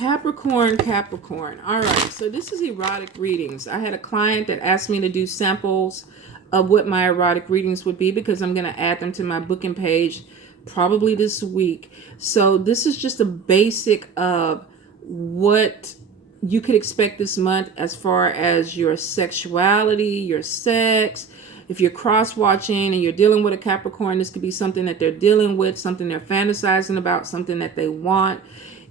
Capricorn. All right, so this is erotic readings. I had a client that asked me to do samples of what my erotic readings would be because I'm going to add them to my booking page probably this week. So this is just a basic of what you could expect this month as far as your sexuality, your sex. If you're cross-watching and you're dealing with a Capricorn, this could be something that they're dealing with, something they're fantasizing about, something that they want.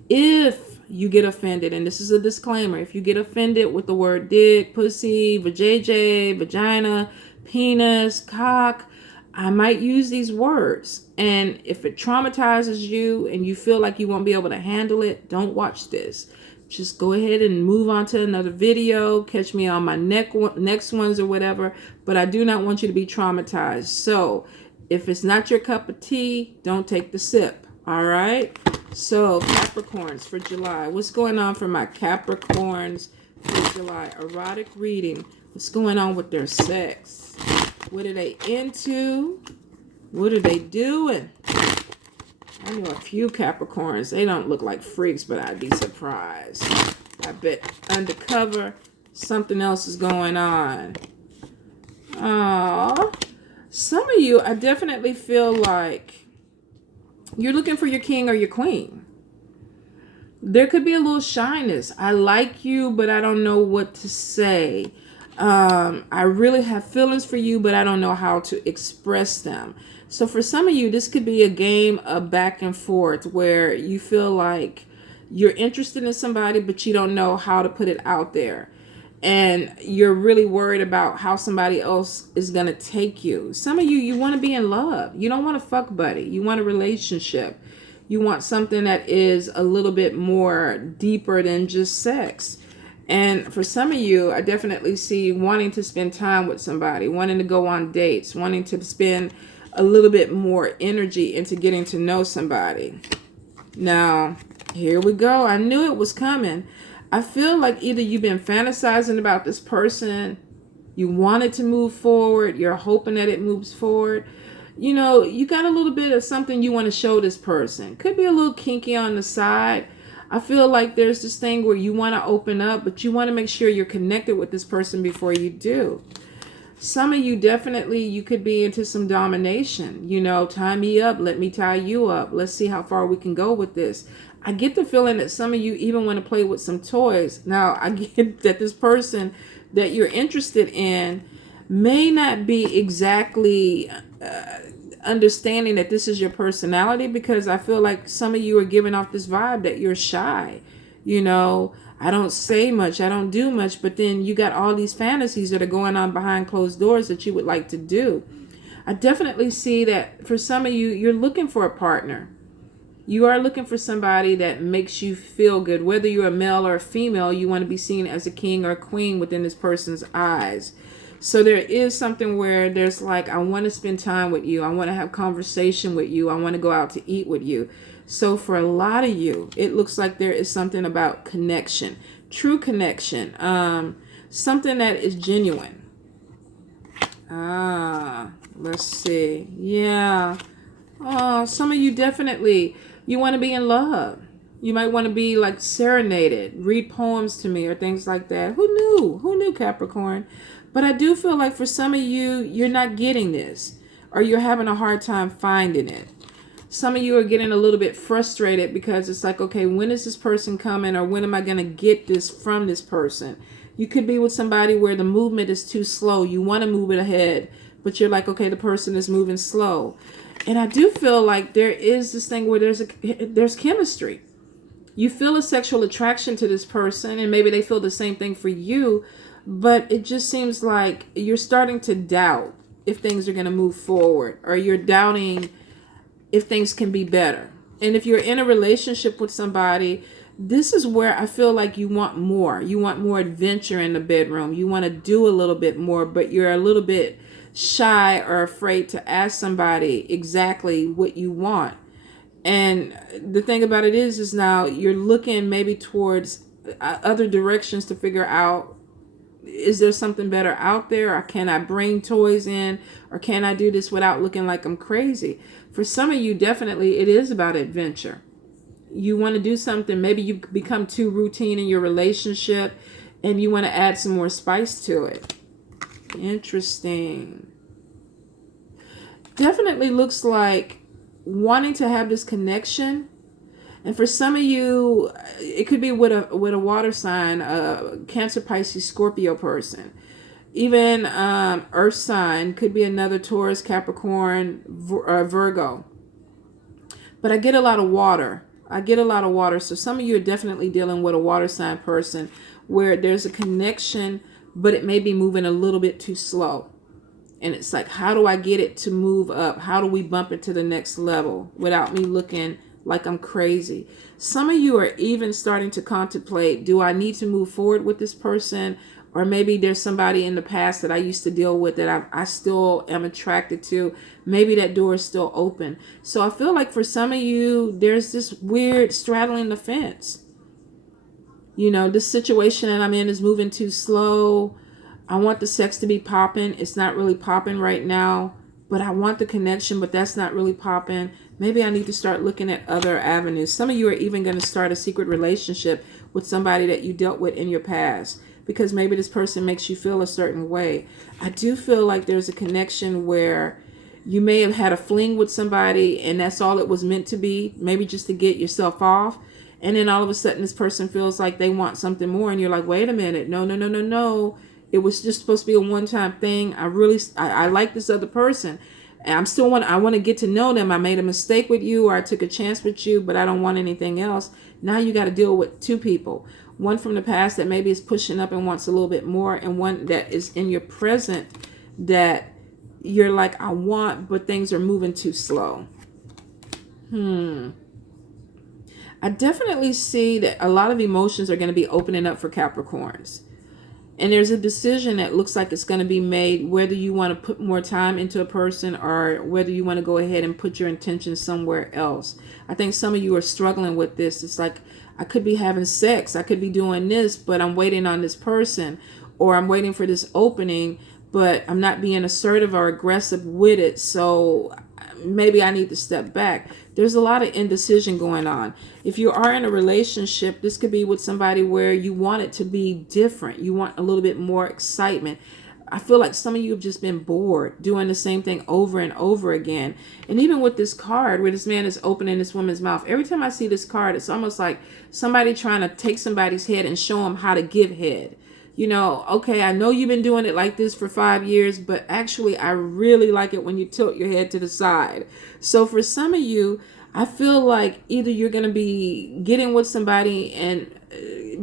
If you get offended, and this is a disclaimer, if you get offended with the word dick, pussy, vajayjay, vagina, penis, cock, I might use these words. And if it traumatizes you and you feel like you won't be able to handle it, don't watch this. Just go ahead and move on to another video. Catch me on my next ones or whatever. But I do not want you to be traumatized. So if it's not your cup of tea, don't take the sip. All right? So Capricorns for July. What's going on for my Capricorns for July? Erotic reading. What's going on with their sex? What are they into? What are they doing? I know a few Capricorns. They don't look like freaks, but I'd be surprised. I bet undercover something else is going on. Some of you, I definitely feel like you're looking for your king or your queen. There could be a little shyness. I like you, but I don't know what to say. I really have feelings for you, but I don't know how to express them. So for some of you, this could be a game of back and forth where you feel like you're interested in somebody, but you don't know how to put it out there. And you're really worried about how somebody else is going to take you. Some of you want to be in love. You don't want a fuck buddy. You want a relationship. You want something that is a little bit more deeper than just sex. And for some of you, I definitely see wanting to spend time with somebody, wanting to go on dates, wanting to spend a little bit more energy into getting to know somebody. Now, here we go. I knew it was coming. I feel like either you've been fantasizing about this person, you want it to move forward, you're hoping that it moves forward. You know, you got a little bit of something you want to show this person. Could be a little kinky on the side. I feel like there's this thing where you want to open up, but you want to make sure you're connected with this person before you do. Some of you definitely, you could be into some domination. You know, tie me up, let me tie you up. Let's see how far we can go with this. I get the feeling that some of you even want to play with some toys. Now, I get that this person that you're interested in may not be exactly understanding that this is your personality, because I feel like some of you are giving off this vibe that you're shy. You know, I don't say much, I don't do much, but then you got all these fantasies that are going on behind closed doors that you would like to do. I definitely see that for some of you, you're looking for a partner. You are looking for somebody that makes you feel good. Whether you're a male or a female, you want to be seen as a king or a queen within this person's eyes. So there is something where there's like, I want to spend time with you. I want to have conversation with you. I want to go out to eat with you. So for a lot of you, it looks like there is something about connection, true connection, something that is genuine. Let's see. Yeah. Some of you definitely, you want to be in love. You might want to be like serenaded, read poems to me or things like that. Who knew? Who knew, Capricorn? But I do feel like for some of you, you're not getting this, or you're having a hard time finding it. Some of you are getting a little bit frustrated because it's like, okay, when is this person coming, or when am I going to get this from this person? You could be with somebody where the movement is too slow. You want to move it ahead, but you're like, okay, the person is moving slow. And I do feel like there is this thing where there's chemistry. You feel a sexual attraction to this person, and maybe they feel the same thing for you, but it just seems like you're starting to doubt if things are going to move forward, or you're doubting if things can be better. And if you're in a relationship with somebody, this is where I feel like you want more. You want more adventure in the bedroom. You want to do a little bit more, but you're a little bit shy or afraid to ask somebody exactly what you want. And the thing about it is now you're looking maybe towards other directions to figure out, is there something better out there? Or can I bring toys in? Or can I do this without looking like I'm crazy? For some of you, definitely, it is about adventure. you want to do something. Maybe you become too routine in your relationship and you want to add some more spice to it. Interesting. Definitely looks like wanting to have this connection. And for some of you, it could be with a water sign, a Cancer, Pisces, Scorpio person. Even earth sign, could be another Taurus, Capricorn, Virgo. But I get a lot of water. So some of you are definitely dealing with a water sign person where there's a connection, but it may be moving a little bit too slow. And it's like, how do I get it to move up? How do we bump it to the next level without me looking like I'm crazy? Some of you are even starting to contemplate, do I need to move forward with this person? Or maybe there's somebody in the past that I used to deal with that I still am attracted to. Maybe that door is still open. So I feel like for some of you, there's this weird straddling the fence. You know, this situation that I'm in is moving too slow. I want the sex to be popping. It's not really popping right now. But I want the connection, but that's not really popping. Maybe I need to start looking at other avenues. Some of you are even going to start a secret relationship with somebody that you dealt with in your past, because maybe this person makes you feel a certain way. I do feel like there's a connection where you may have had a fling with somebody and that's all it was meant to be, maybe just to get yourself off. And then all of a sudden this person feels like they want something more and you're like, wait a minute, no. It was just supposed to be a one-time thing. I like this other person. And I want to get to know them. I made a mistake with you, or I took a chance with you, but I don't want anything else. Now you got to deal with two people. One from the past that maybe is pushing up and wants a little bit more, and one that is in your present that you're like, I want, but things are moving too slow. I definitely see that a lot of emotions are going to be opening up for Capricorns. And there's a decision that looks like it's going to be made, whether you want to put more time into a person or whether you want to go ahead and put your intentions somewhere else. I think some of you are struggling with this. It's like, I could be having sex, I could be doing this, but I'm waiting on this person, or I'm waiting for this opening, but I'm not being assertive or aggressive with it. So maybe I need to step back. There's a lot of indecision going on. If you are in a relationship, this could be with somebody where you want it to be different. You want a little bit more excitement. I feel like some of you have just been bored doing the same thing over and over again. And even with this card where this man is opening this woman's mouth, every time I see this card, it's almost like somebody trying to take somebody's head and show them how to give head. You know, okay, I know you've been doing it like this for 5 years, but actually I really like it when you tilt your head to the side. So for some of you, I feel like either you're going to be getting with somebody and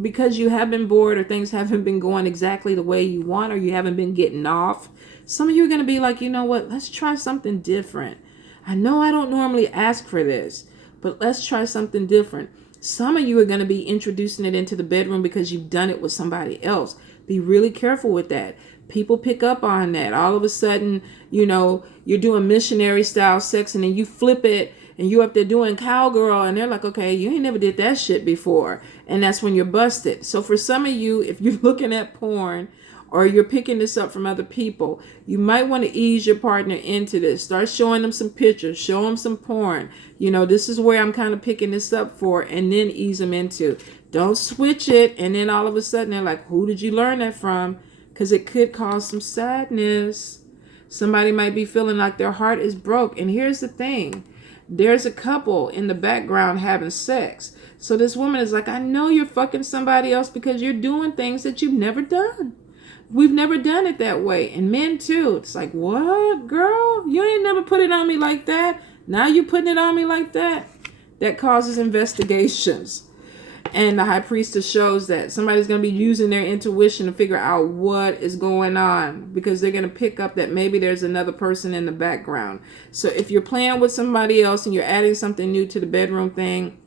because you have been bored or things haven't been going exactly the way you want, or you haven't been getting off. Some of you are going to be like, you know what, let's try something different. I know I don't normally ask for this, but let's try something different. Some of you are going to be introducing it into the bedroom because you've done it with somebody else. Be really careful with that. People pick up on that. All of a sudden, you know, you're doing missionary style sex and then you flip it and you're up there doing cowgirl and they're like, okay, you ain't never did that shit before. And that's when you're busted. So for some of you, if you're looking at porn or you're picking this up from other people, you might want to ease your partner into this. Start showing them some pictures, show them some porn. You know, this is where I'm kind of picking this up for, and then ease them into. Don't switch it, and then all of a sudden they're like, who did you learn that from? Because it could cause some sadness. Somebody might be feeling like their heart is broke. And here's the thing. There's a couple in the background having sex. So this woman is like, I know you're fucking somebody else because you're doing things that you've never done. We've never done it that way. And men too. It's like, what, girl? You ain't never put it on me like that. Now you putting it on me like that? That causes investigations. And the high priestess shows that somebody's going to be using their intuition to figure out what is going on, because they're going to pick up that maybe there's another person in the background. So if you're playing with somebody else and you're adding something new to the bedroom thing,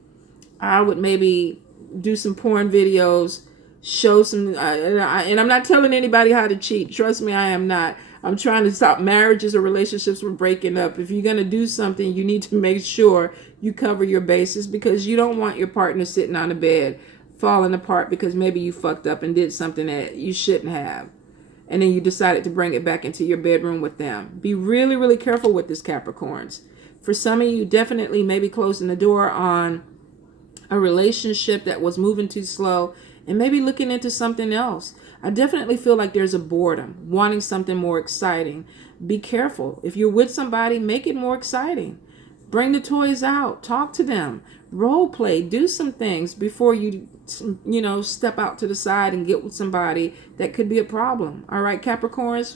I would maybe do some porn videos, show some, and I'm not telling anybody how to cheat. Trust me, I am not. I'm trying to stop marriages or relationships from breaking up. If you're going to do something, you need to make sure you cover your bases, because you don't want your partner sitting on the bed falling apart because maybe you fucked up and did something that you shouldn't have. And then you decided to bring it back into your bedroom with them. Be really, really careful with this, Capricorns. For some of you, definitely maybe closing the door on a relationship that was moving too slow, and maybe looking into something else. I definitely feel like there's a boredom, wanting something more exciting. Be careful. If you're with somebody, make it more exciting. Bring the toys out, talk to them, role play, do some things before you step out to the side and get with somebody that could be a problem. All right, Capricorns?